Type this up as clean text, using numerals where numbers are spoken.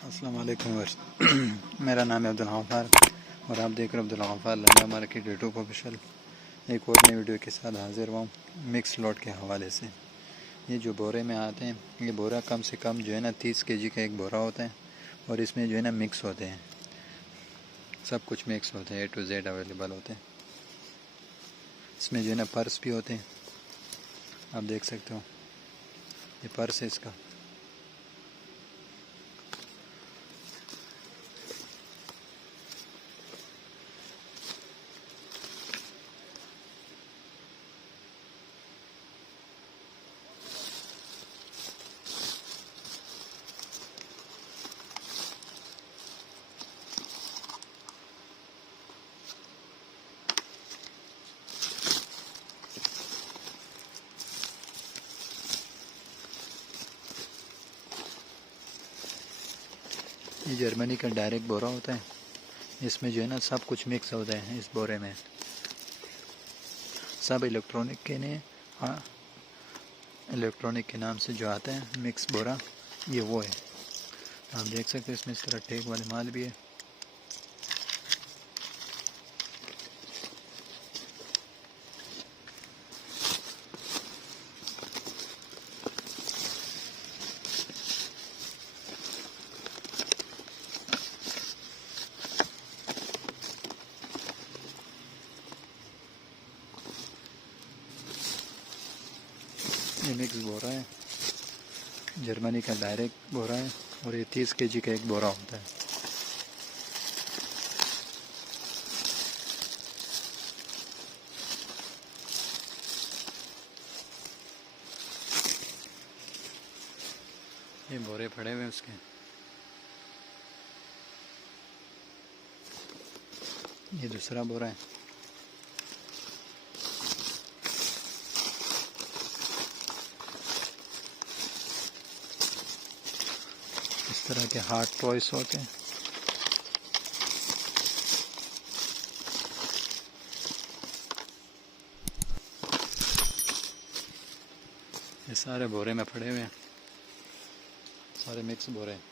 अस्सलाम वालेकुम मेरा नाम है अब्दुल गफ्फार और आप देख रहे हो Abdul Gaffar Landa market YouTube official. एक और नई वीडियो के साथ हाजिर हुआ मिक्स लॉट के हवाले से। ये जो बोरे में आते हैं, ये बोरा कम से कम जो है ना 30 केजी का एक बोरा होता है और इसमें जो है ना मिक्स होते हैं, सब कुछ मिक्स होते हैं, A to Z अवेलेबल होते हैं। इसमें जो है ना पर्स भी होते हैं, आप देख सकते हो, ये पर्स है इसका। ये जर्मनी का डायरेक्ट बोरा होता है, इसमें जो है ना सब कुछ मिक्स होता है। इस बोरे में सब इलेक्ट्रॉनिक के ने इलेक्ट्रॉनिक के नाम से जो आता है मिक्स बोरा, ये वो है। आप देख सकते हो इसमें इस तरह टेक वाले माल भी है। ये मिक्स बोरा है, जर्मनी का डायरेक्ट बोरा है और ये 30 केजी का एक बोरा होता है। ये बोरे पड़े हुए हैं उसके। ये दूसरा बोरा है। इस तरह के हार्ड टॉयस होते हैं। ये सारे बोरे में पड़े हुए हैं, सारे मिक्स बोरे हैं।